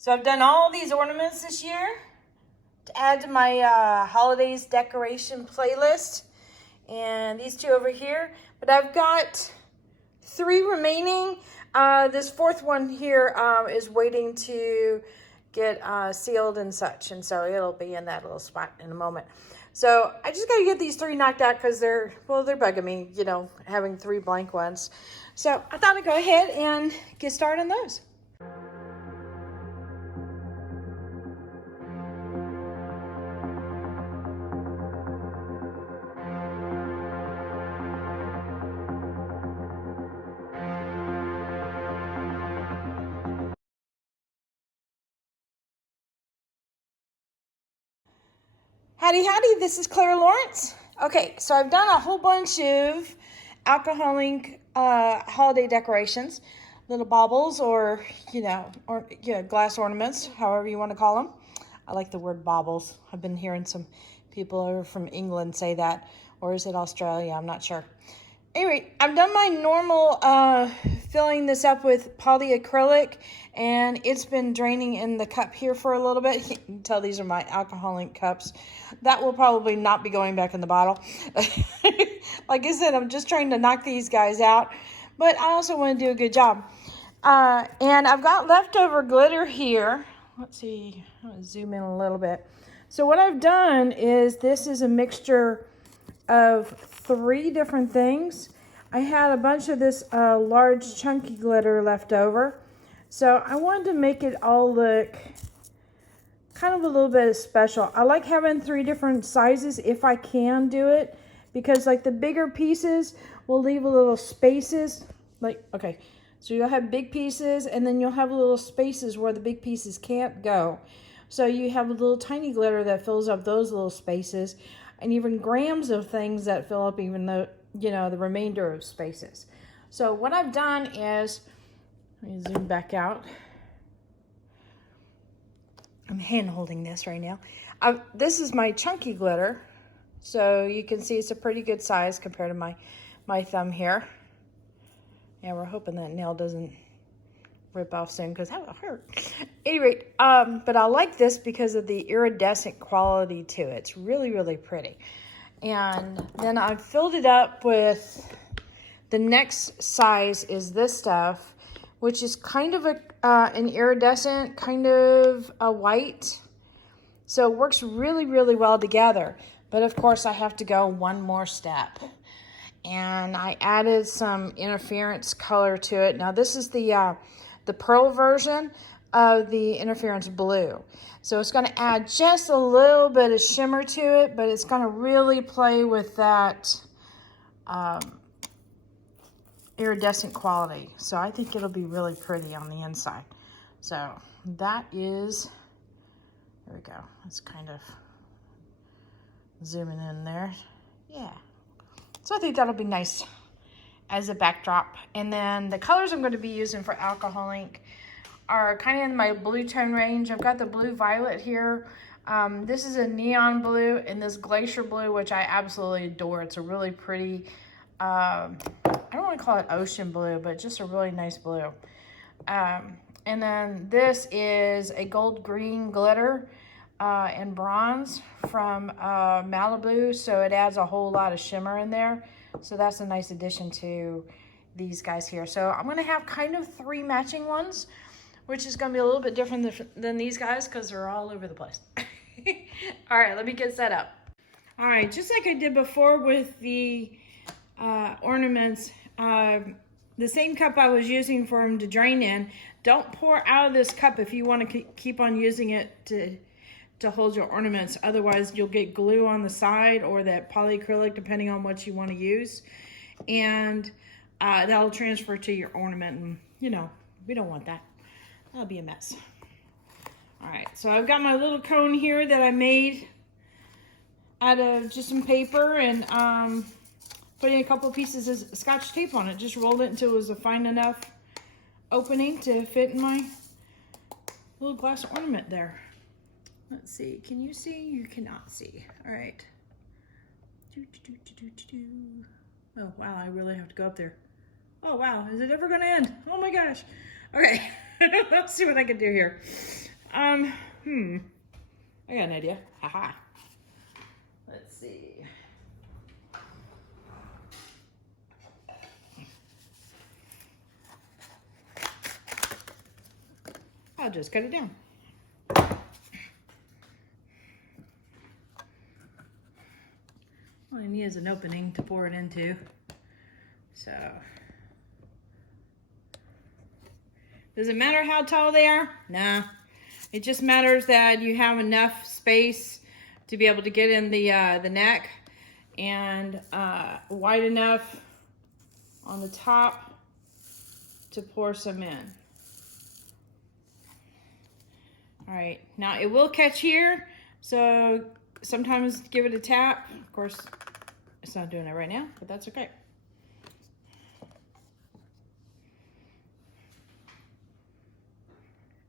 So I've done all these ornaments this year to add to my holidays decoration playlist. And these two over here. But I've got 3 remaining. This 4th one here is waiting to get sealed and such. And so it'll be in that little spot in a moment. So I just got to get these 3 knocked out because they're bugging me, you know, having 3 blank ones. So I thought I'd go ahead and get started on those. Howdy, howdy, this is Clara Lawrence. Okay, so I've done a whole bunch of alcoholic holiday decorations, little baubles or glass ornaments, however you want to call them. I like the word baubles. I've been hearing some people over from England say that, or is it Australia? I'm not sure. Anyway, I've done my normal filling this up with polyacrylic, and it's been draining in the cup here for a little bit. You can tell these are my alcoholic cups. That will probably not be going back in the bottle. Like I said, I'm just trying to knock these guys out, but I also want to do a good job. And I've got leftover glitter here. Let's see, I'm going to zoom in a little bit. So what I've done is, this is a mixture of 3 different things. I had a bunch of this large chunky glitter left over, so I wanted to make it all look kind of a little bit special. I like having 3 different sizes if I can do it, because like the bigger pieces will leave a little spaces, like, okay, so you'll have big pieces and then you'll have little spaces where the big pieces can't go. So you have a little tiny glitter that fills up those little spaces, and even grams of things that fill up even the remainder of spaces. So what I've done is, let me zoom back out. I'm hand holding this right now. This is my chunky glitter. So you can see it's a pretty good size compared to my thumb here. Yeah, we're hoping that nail doesn't rip off soon because that will hurt. Anyway, but I like this because of the iridescent quality to it. It's really, really pretty. And then I filled it up with, the next size is this stuff, which is kind of an iridescent, kind of a white. So it works really, really well together. But of course I have to go one more step. And I added some interference color to it. Now this is the pearl version of the interference blue. So it's going to add just a little bit of shimmer to it, but it's going to really play with that iridescent quality. So I think it'll be really pretty on the inside. So that is, there we go. Let's kind of zooming in there. Yeah. So I think that'll be nice as a backdrop. And then the colors I'm going to be using for alcoholic are kind of in my blue tone range. I've got the blue violet here. This is a neon blue, and this glacier blue, which I absolutely adore. It's a really pretty, I don't want to call it ocean blue, but just a really nice blue. And then this is a gold green glitter and bronze from Malibu, so it adds a whole lot of shimmer in there. So that's a nice addition to these guys here. So I'm going to have kind of 3 matching ones, which is going to be a little bit different than these guys because they're all over the place. All right, let me get set up. All right, just like I did before with the ornaments, the same cup I was using for them to drain in, don't pour out of this cup if you want to keep on using it to hold your ornaments. Otherwise, you'll get glue on the side or that polyacrylic, depending on what you want to use. And that'll transfer to your ornament. And, we don't want that. That'll be a mess. All right, so I've got my little cone here that I made out of just some paper and putting a couple pieces of Scotch tape on it. Just rolled it until it was a fine enough opening to fit in my little glass ornament there. Let's see, can you see? You cannot see. All right. Oh, wow, I really have to go up there. Oh, wow, is it ever gonna end? Oh my gosh. Okay, let's see what I can do here. I got an idea. Haha. Let's see. I'll just cut it down. All I need is an opening to pour it into. So, does it matter how tall they are? Nah. It just matters that you have enough space to be able to get in the neck, and wide enough on the top to pour some in. All right, now it will catch here, so sometimes give it a tap. Of course, it's not doing it right now, but that's okay.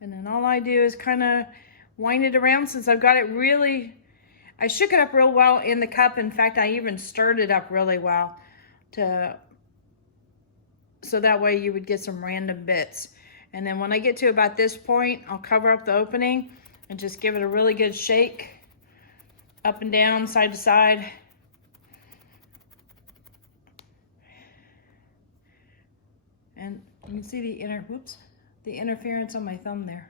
And then all I do is kind of wind it around. Since I've got it really, I shook it up real well in the cup. In fact, I even stirred it up really well so that way you would get some random bits. And then when I get to about this point, I'll cover up the opening and just give it a really good shake up and down, side to side. And you can see the interference on my thumb there.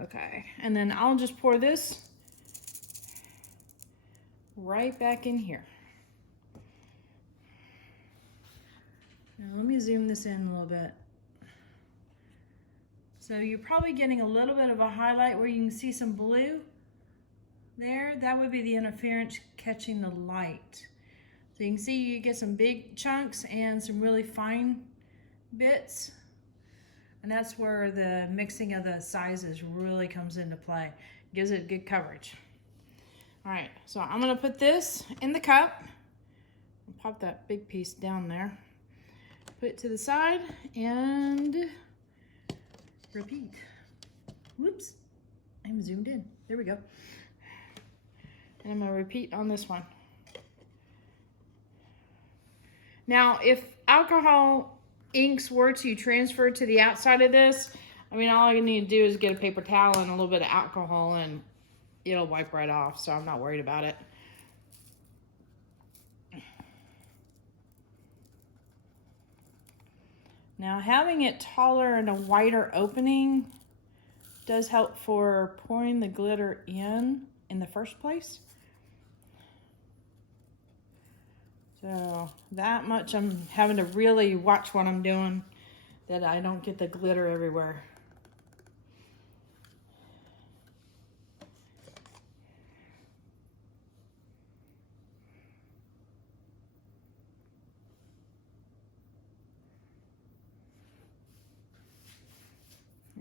Okay, and then I'll just pour this right back in here. Now let me zoom this in a little bit. So you're probably getting a little bit of a highlight where you can see some blue there. That would be the interference catching the light. So you can see you get some big chunks and some really fine bits. And that's where the mixing of the sizes really comes into play. Gives it good coverage. All right, so I'm gonna put this in the cup. I'll pop that big piece down there. Put it to the side and repeat. Whoops, I'm zoomed in. There we go. And I'm gonna repeat on this one. Now, if alcohol inks were to transfer to the outside of this, I mean, all I need to do is get a paper towel and a little bit of alcohol and it'll wipe right off, so I'm not worried about it. Now, having it taller and a wider opening does help for pouring the glitter in the first place. So that much I'm having to really watch what I'm doing, that I don't get the glitter everywhere.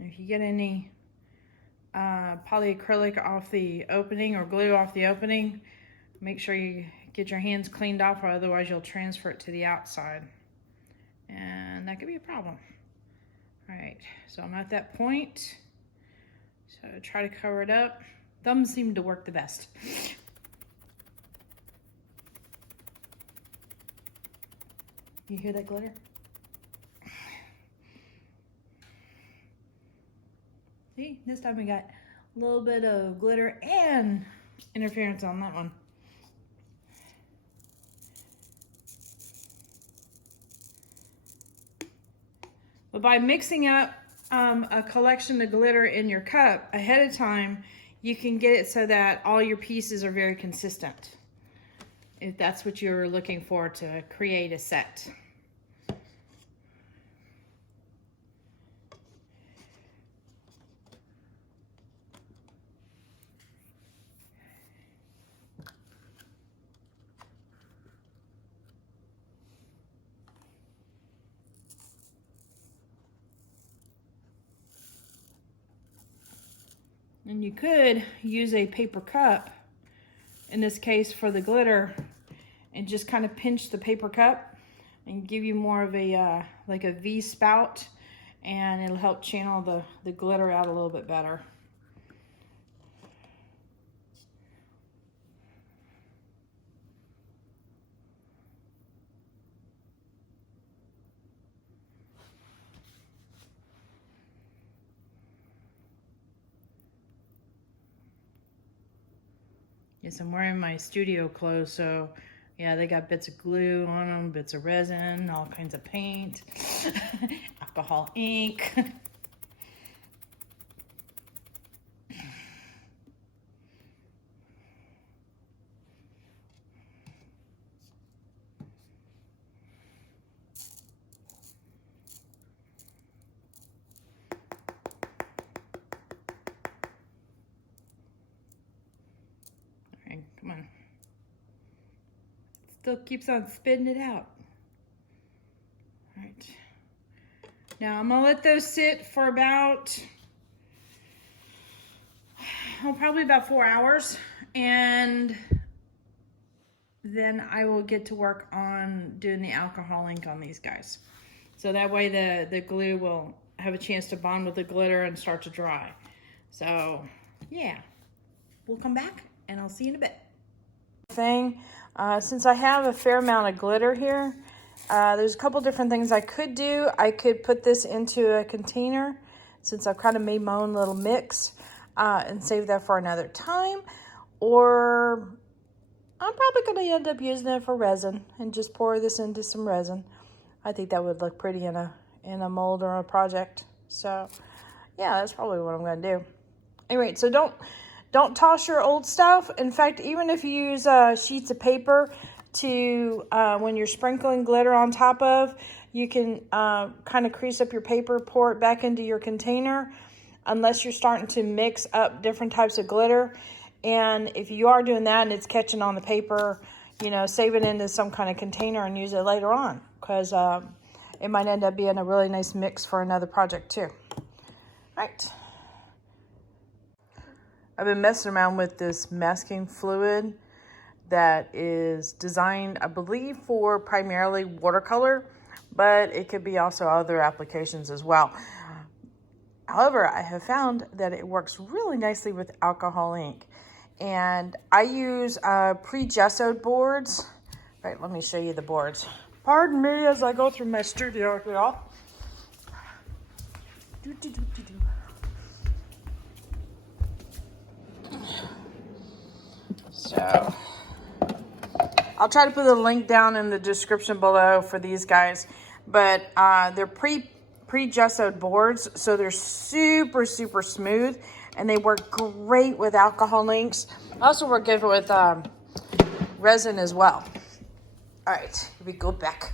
If you get any polyacrylic off the opening or glue off the opening, make sure you get your hands cleaned off, or otherwise you'll transfer it to the outside. And that could be a problem. All right, so I'm at that point. So try to cover it up. Thumbs seem to work the best. You hear that glitter? See, this time we got a little bit of glitter and interference on that one. But by mixing up a collection of glitter in your cup ahead of time, you can get it so that all your pieces are very consistent, if that's what you're looking for to create a set. And you could use a paper cup, in this case for the glitter, and just kind of pinch the paper cup and give you more of a, like a V spout, and it'll help channel the glitter out a little bit better. Yes, I'm wearing my studio clothes, so yeah, they got bits of glue on them, bits of resin, all kinds of paint, alcohol ink. Come on. Still keeps on spitting it out. All right. Now I'm gonna let those sit for about, probably about 4 hours, and then I will get to work on doing the alcohol ink on these guys. So that way the glue will have a chance to bond with the glitter and start to dry. So yeah, we'll come back and I'll see you in a bit. Since I have a fair amount of glitter here, there's a couple different things I could do. I could put this into a container, since I've kind of made my own little mix, and save that for another time. Or I'm probably going to end up using it for resin and just pour this into some resin. I think that would look pretty in a mold or a project. So yeah, that's probably what I'm going to do. Anyway, so don't toss your old stuff. In fact, even if you use sheets of paper to, when you're sprinkling glitter on top of, you can kind of crease up your paper, pour it back into your container, unless you're starting to mix up different types of glitter. And if you are doing that and it's catching on the paper, you know, save it into some kind of container and use it later on, because it might end up being a really nice mix for another project too. All right. I've been messing around with this masking fluid that is designed, I believe, for primarily watercolor, but it could be also other applications as well. However, I have found that it works really nicely with alcohol ink. And I use pre-gessoed boards. Right, let me show you the boards. Pardon me as I go through my studio, y'all. So I'll try to put a link down in the description below for these guys, but they're pre-gessoed boards, so they're super smooth, and they work great with alcohol inks. Also work good with resin as well. All right, here we go back.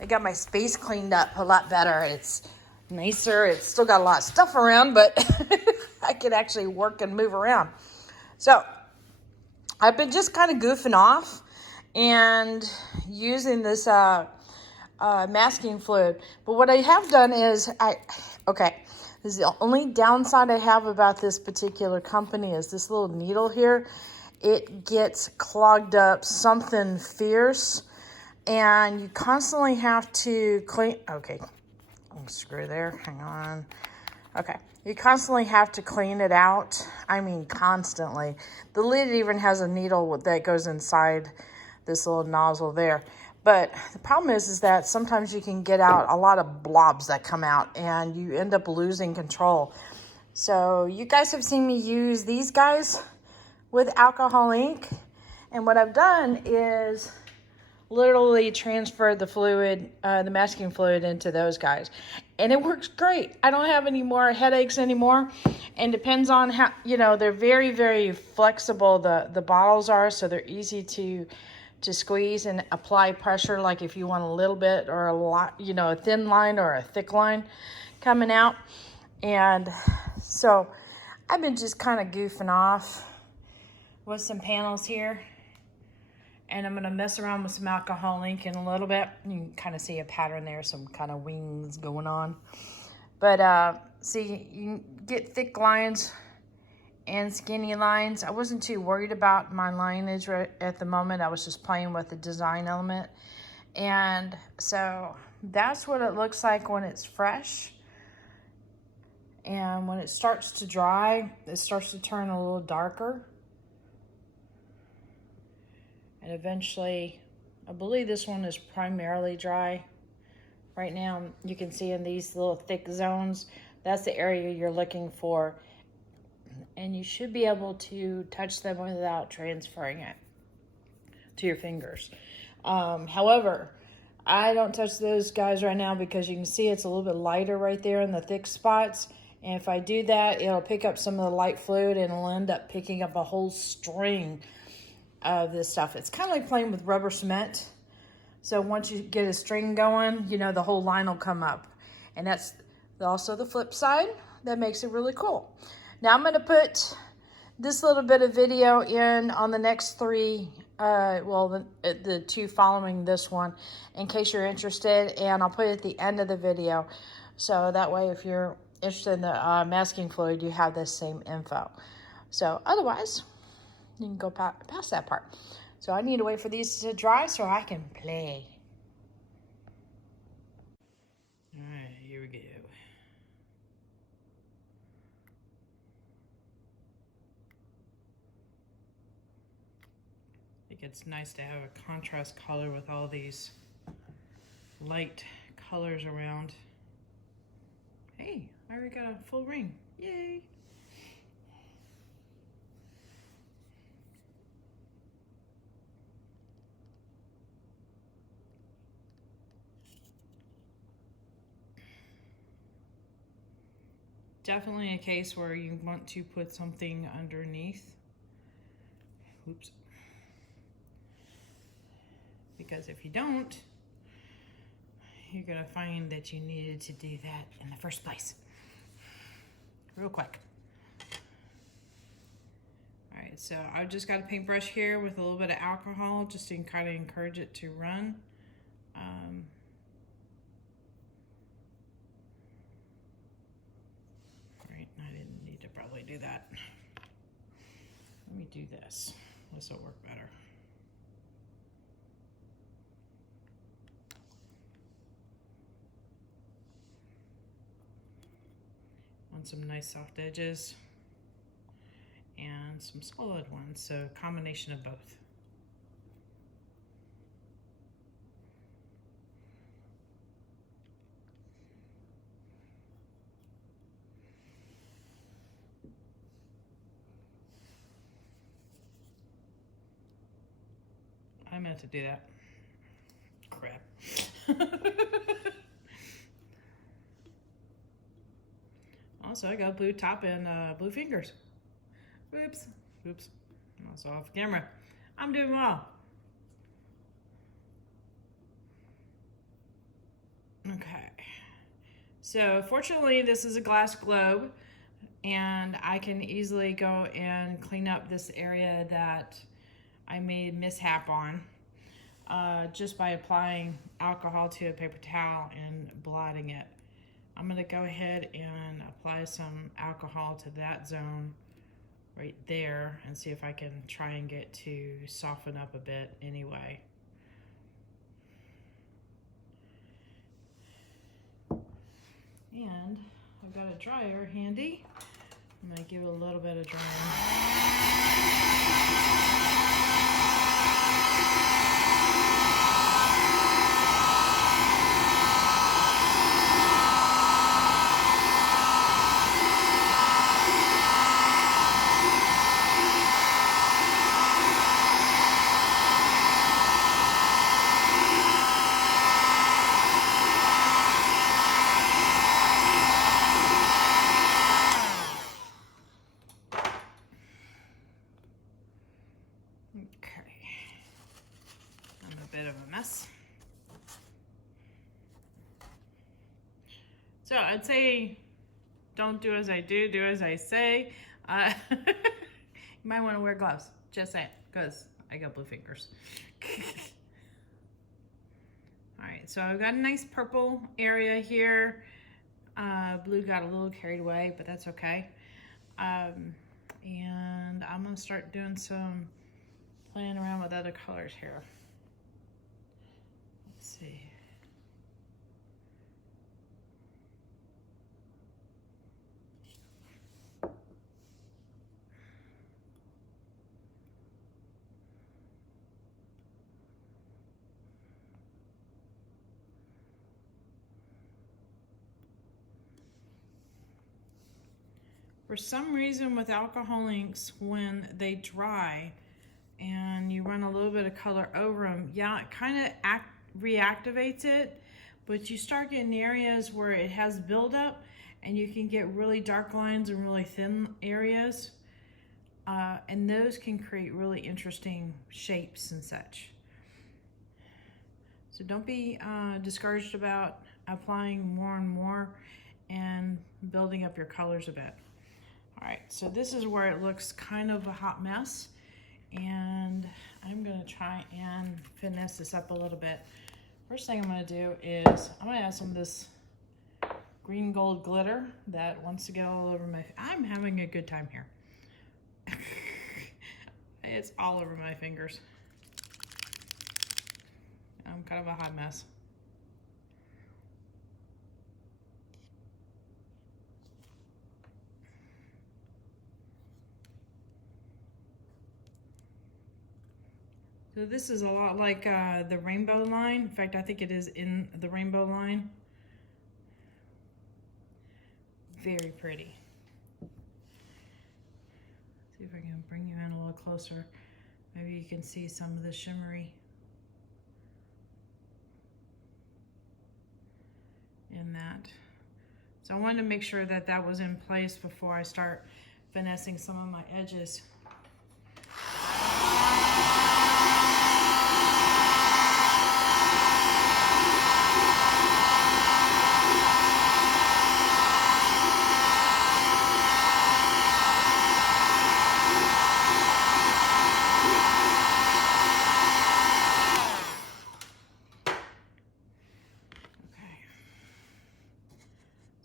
I got my space cleaned up a lot better. It's nicer. It's still got a lot of stuff around, but I can actually work and move around. So I've been just kind of goofing off and using this masking fluid. But what I have done is, this is the only downside I have about this particular company is this little needle here. It gets clogged up something fierce, and you constantly have to clean. Okay, screw there, hang on. Okay, you constantly have to clean it out. I mean, constantly. The lid even has a needle that goes inside this little nozzle there. But the problem is that sometimes you can get out a lot of blobs that come out, and you end up losing control. So you guys have seen me use these guys with alcohol ink, and what I've done is literally transferred the fluid, the masking fluid, into those guys, and it works great. I don't have any more headaches anymore, and depends on how, you know, they're very flexible, the bottles are, so they're easy to squeeze and apply pressure, like if you want a little bit or a lot, you know, a thin line or a thick line coming out. And so I've been just kind of goofing off with some panels here, and I'm going to mess around with some alcohol ink in a little bit. You can kind of see a pattern there, some kind of wings going on. But see, you get thick lines and skinny lines. I wasn't too worried about my lineage right at the moment. I was just playing with the design element. And so that's what it looks like when it's fresh. And when it starts to dry, it starts to turn a little darker. And eventually, I believe this one is primarily dry. Right now, you can see in these little thick zones, that's the area you're looking for and you should be able to touch them without transferring it to your fingers. However, I don't touch those guys right now because you can see it's a little bit lighter right there in the thick spots. And if I do that, it'll pick up some of the light fluid and it'll end up picking up a whole string of this stuff. It's kind of like playing with rubber cement. So once you get a string going, you know, the whole line will come up. And that's also the flip side that makes it really cool. Now I'm going to put this little bit of video in on the next three, the two following this one, in case you're interested, and I'll put it at the end of the video. So that way, if you're interested in the masking fluid, you have the same info. So otherwise, you can go past that part. So I need to wait for these to dry so I can play. All right, here we go. I think it's nice to have a contrast color with all these light colors around. Hey, I already got a full ring. Yay! Definitely a case where you want to put something underneath. Oops. Because if you don't, you're gonna find that you needed to do that in the first place. Real quick. All right, so I've just got a paintbrush here with a little bit of alcohol just to kind of encourage it to run. Right, I didn't need to probably do that. Let me do this. This will work better. On some nice soft edges and some solid ones, so a combination of both. I meant to do that. Crap. Also, I got blue top and blue fingers. Oops. Oops. I'm also off camera. I'm doing well. Okay. So fortunately, this is a glass globe, and I can easily go and clean up this area that I made mishap on just by applying alcohol to a paper towel and blotting it. I'm going to go ahead and apply some alcohol to that zone right there and see if I can try and get to soften up a bit anyway. And I've got a dryer handy. I'm going to give it a little bit of drying. So I'd say don't do as I do, do as I say. You might want to wear gloves, just saying, because I got blue fingers. All right, so I've got a nice purple area here. Blue got a little carried away, but that's okay. And I'm gonna start doing some playing around with other colors here. Let's see. For some reason with alcohol inks, when they dry and you run a little bit of color over them, yeah, it kind of reactivates it, but you start getting areas where it has buildup and you can get really dark lines and really thin areas. And those can create really interesting shapes and such. So don't be discouraged about applying more and more and building up your colors a bit. All right, so this is where it looks kind of a hot mess, and I'm gonna try and finesse this up a little bit. First thing I'm gonna do is I'm gonna add some of this green gold glitter that wants to get all over my, I'm having a good time here. It's all over my fingers. I'm kind of a hot mess. So this is a lot like the rainbow line. In fact, I think it is in the rainbow line. Very pretty. See if I can bring you in a little closer. Maybe you can see some of the shimmery in that. So I wanted to make sure that that was in place before I start finessing some of my edges.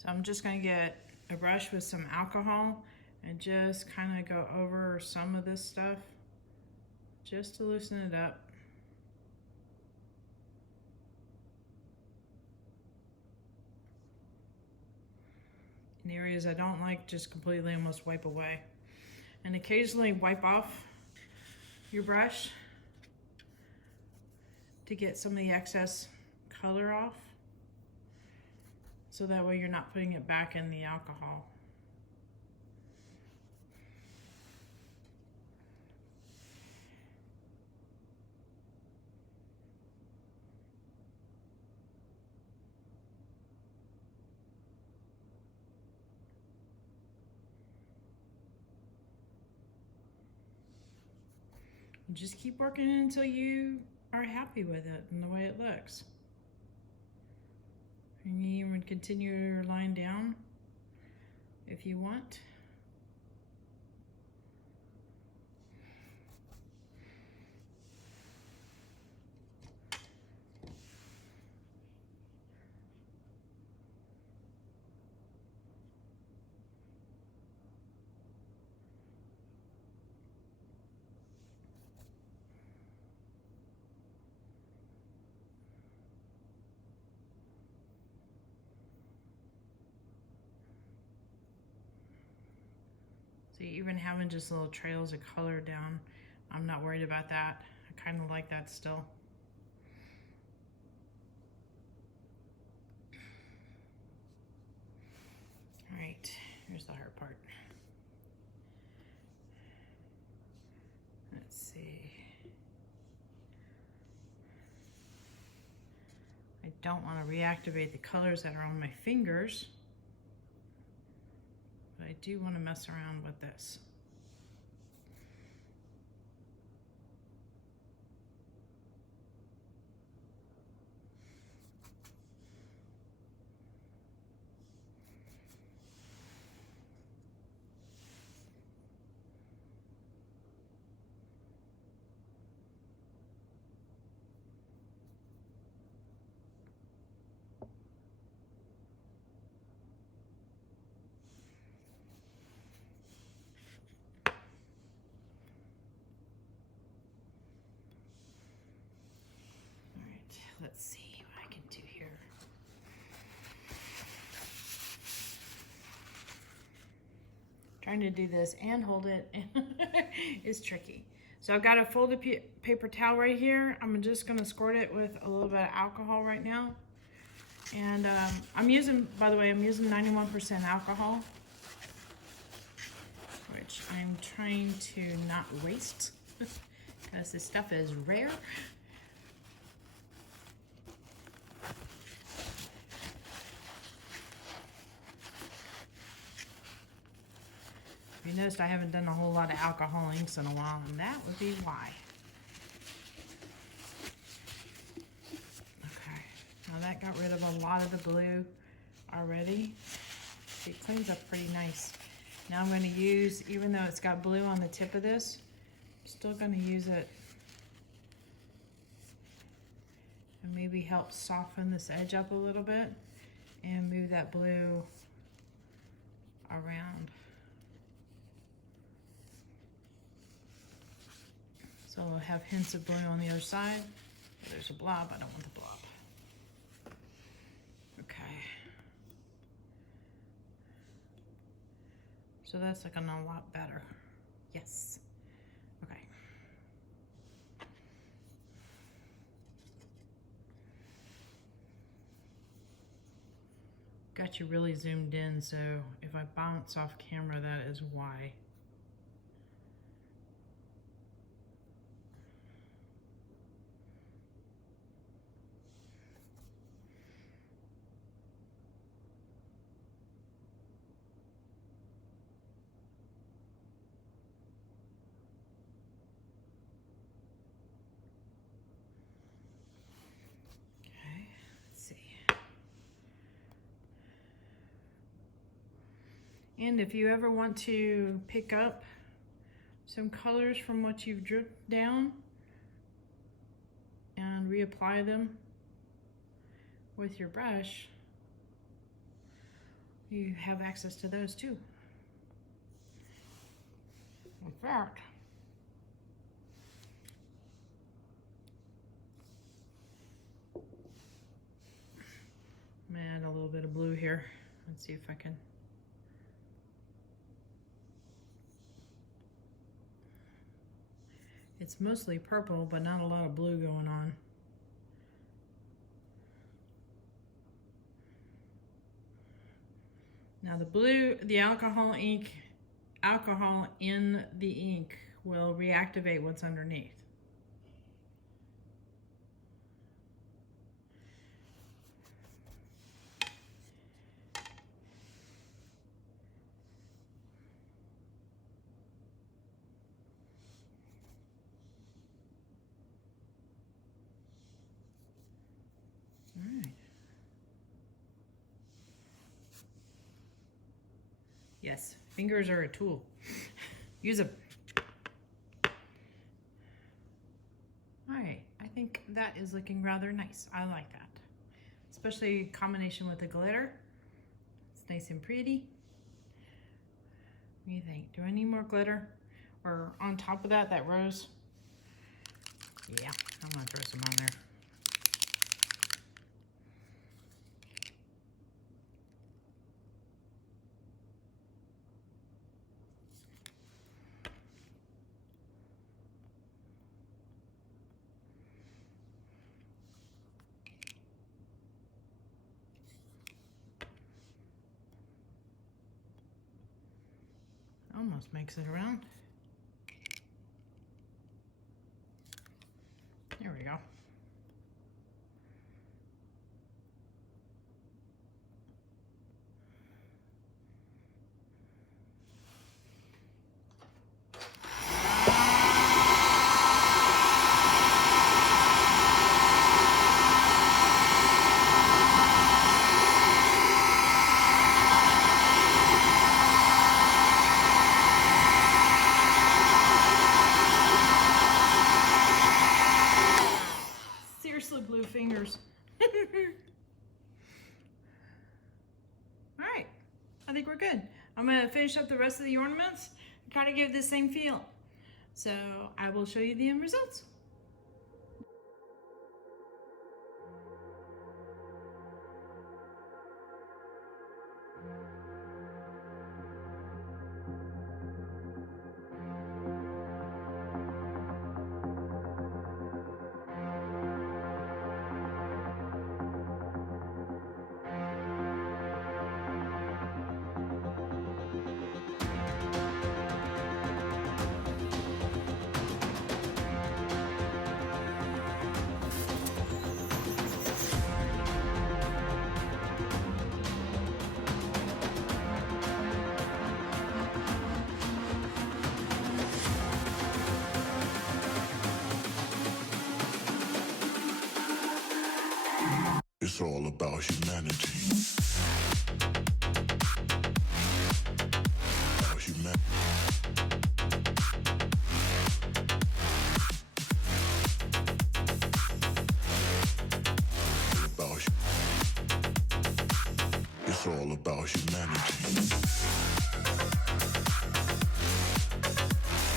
I'm just going to get a brush with some alcohol and just kind of go over some of this stuff just to loosen it up. In areas I don't like, just completely almost wipe away. And occasionally wipe off your brush to get some of the excess color off. So that way you're not putting it back in the alcohol. And just keep working until you are happy with it and the way it looks. And you even continue your line down if you want. So even having just little trails of color down, I'm not worried about that. I kind of like that still. All right, here's the hard part. Let's see. I don't want to reactivate the colors that are on my fingers. But I do want to mess around with this. Let's see what I can do here. Trying to do this and hold it is tricky. So I've got a folded paper towel right here. I'm just gonna squirt it with a little bit of alcohol right now. And I'm using, by the way, I'm using 91% alcohol. which I'm trying to not waste because this stuff is rare. You noticed I haven't done a whole lot of alcohol inks in a while, and that would be why. Okay, now that got rid of a lot of the blue already. See, it cleans up pretty nice. Now I'm going to use, even though it's got blue on the tip of this, I'm still going to use it and maybe help soften this edge up a little bit and move that blue around. So we'll have hints of blue on the other side. There's a blob, I don't want the blob. Okay. So that's looking a lot better. Yes. Okay. Got you really zoomed in, so if I bounce off camera, that is why. And if you ever want to pick up some colors from what you've dripped down and reapply them with your brush, you have access to those too. In fact, I'm gonna add a little bit of blue here. Let's see if I can. It's mostly purple, but not a lot of blue going on. Now the blue, the alcohol in the ink will reactivate what's underneath. Yes, fingers are a tool. Use them. All right, I think that is looking rather nice. I like that. Especially in combination with the glitter. It's nice and pretty. What do you think? Do I need more glitter? Or on top of that rose? Yeah, I'm gonna throw some on there. Almost makes it around. There we go. Blue fingers. All right, I think we're good. I'm going to finish up the rest of the ornaments and kind of give it the same feel. So I will show you the end results. It's all about humanity. About humanity. It's all about humanity.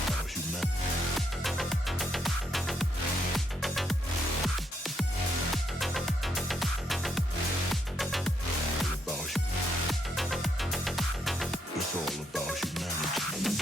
About humanity. It's all about humanity.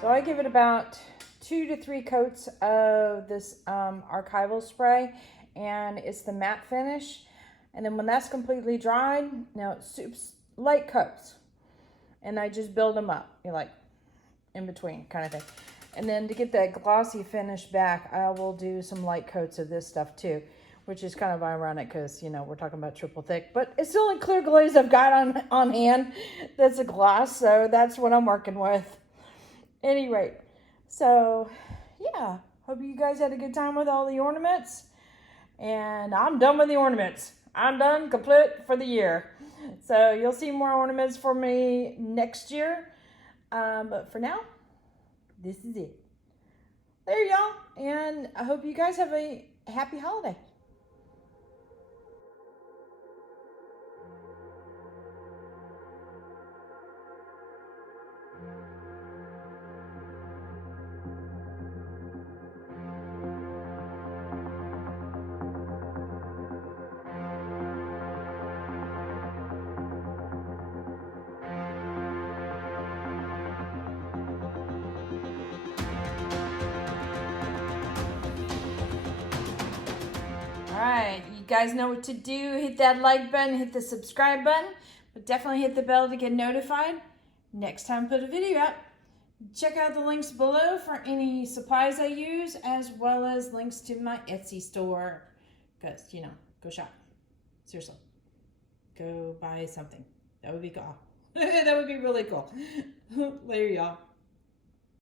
So I give it about 2 to 3 coats of this archival spray, and it's the matte finish. And then when that's completely dried, now it's light coats, and I just build them up, like in between kind of thing. And then to get that glossy finish back, I will do some light coats of this stuff too, which is kind of ironic because, we're talking about triple thick, but it's the only clear glaze I've got on hand that's a gloss, so that's what I'm working with. Any rate, so yeah, hope you guys had a good time with all the ornaments, and I'm done with the ornaments. I'm done, complete for the year. So you'll see more ornaments for me next year, but for now, this is it. There y'all, and I hope you guys have a happy holiday. Alright, you guys know what to do. Hit that like button, hit the subscribe button, but definitely hit the bell to get notified next time I put a video out. Check out the links below for any supplies I use, as well as links to my Etsy store. Because, go shop. Seriously. Go buy something. That would be cool. That would be really cool. Later, y'all.